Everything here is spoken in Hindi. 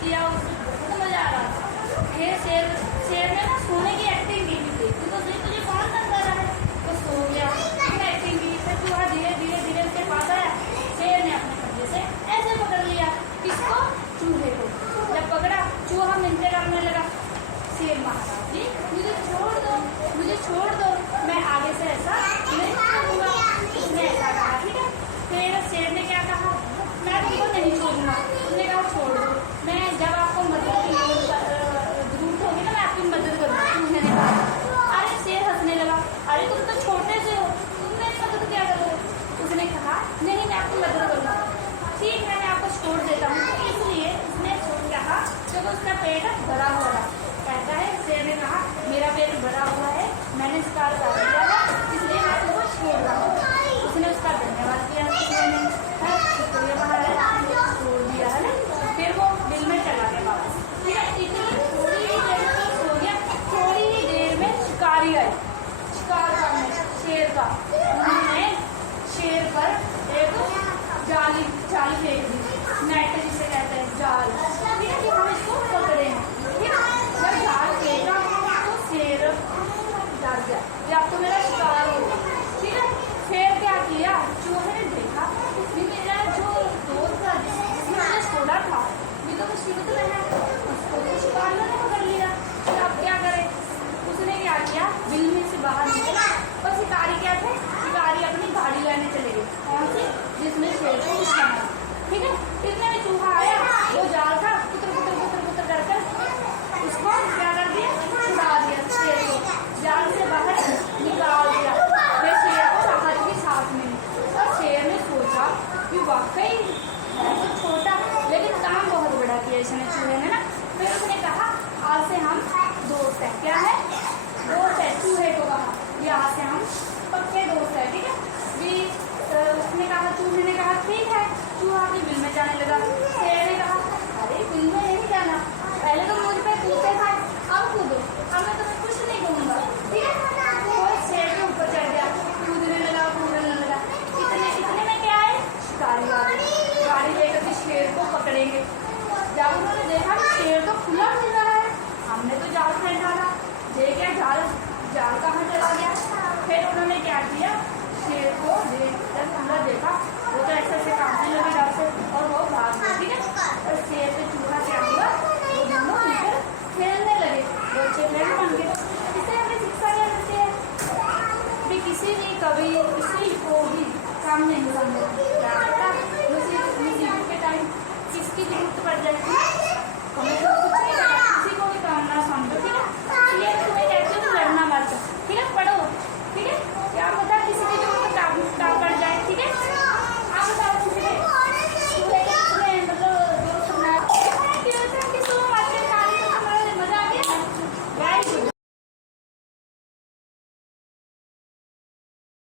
किया, उसको बहुत मजा आ रहा था। फिर शेर ने ना सोने की एक्टिंग की थी, तो तुझे कौन तंग कर रहा है, तो सो गया, एक्टिंग की। फिर चूहा धीरे धीरे धीरे उसके पास आया, शेर ने अपने कब्जे से ऐसे पकड़ लिया, किसको, चूहे को। जब पकड़ा, चूहा मिनटे करने लगा, शेर महाराज जी मुझे छोड़ दो, मुझे छोड़ दो, मैं आगे से ऐसा नहीं करूँगा, उसने ऐसा कहा। ठीक है, फिर शेर ने क्या कहा, मैं तुमको नहीं छोड़ूंगा। उसने कहा छोड़ दो, मैं जब आपको मदद की जरूरत होगी ना मैं आपकी मदद करूँगा। चूहे ने कहा। अरे शेर हंसने लगा, अरे तुम तो छोटे से हो, तुम मेरी मदद क्या करोगे। उसने कहा नहीं मैं आपकी मदद करूँगा, ठीक है मैं आपको छोड़ देता हूँ। तो इसलिए उसने कहा जब उसका पेट भरा हुआ था, कहता है शेर ने कहा मेरा पेट भरा हुआ है, मैंने शिकार कर लिया है, इसलिए मैं तुमको छोड़ रहा हूँ। उसने उसका धन्यवाद किया, शुक्रिया महाराज छोड़ दिया है ना। फिर वो बिल में चला गया वापस। ठीक है, इतनी थोड़ी ही देर में सो गया। थोड़ी ही देर में शिकारी आए, शिकार करने शेर का। उन्होंने शेर पर एक जाली फेंक दी, नेट जिसे कहते हैं जाल। ठीक है, कि हम इसको पकड़े हैं। ठीक है, जब जाल फेंका तो शेर डर गया, ये अब तो मेरा शिकार होगा। ठीक है, फिर क्या किया, चूहे ने देखा कि मेरा जो दोस्त था जिसने मुझे छोड़ा था, ये तो मुसीबत में है, उसको तो शिकारियों ने पकड़ लिया। तो अब क्या करे, उसने क्या किया, बिल में से बाहर निकला। और शिकारी क्या थे, शिकारी अपनी गाड़ी लाने चले गए, कौन सी, जिसमें शेर को निशाना। ठीक है, इतने में चूहा आया, वो जाल था, पुत्र पुत्र पुत्र पुत्र करकर उसको क्या कर दिया, छुड़ा दिया शेर को, जाल से बाहर निकाल दिया। फिर शेर को राहत की सांस मिली और शेर ने सोचा कि वाकई है तो छोटा लेकिन काम बहुत बड़ा किया इसने, चूहे ने ना। फिर उसने कहा आज से हम दोस्त हैं। क्या है, दोस्त है, चूहे को कहा यहाँ से हम पक्के दोस्त है। ठीक है, भी उसने कहा, चूहे ने कहा ठीक है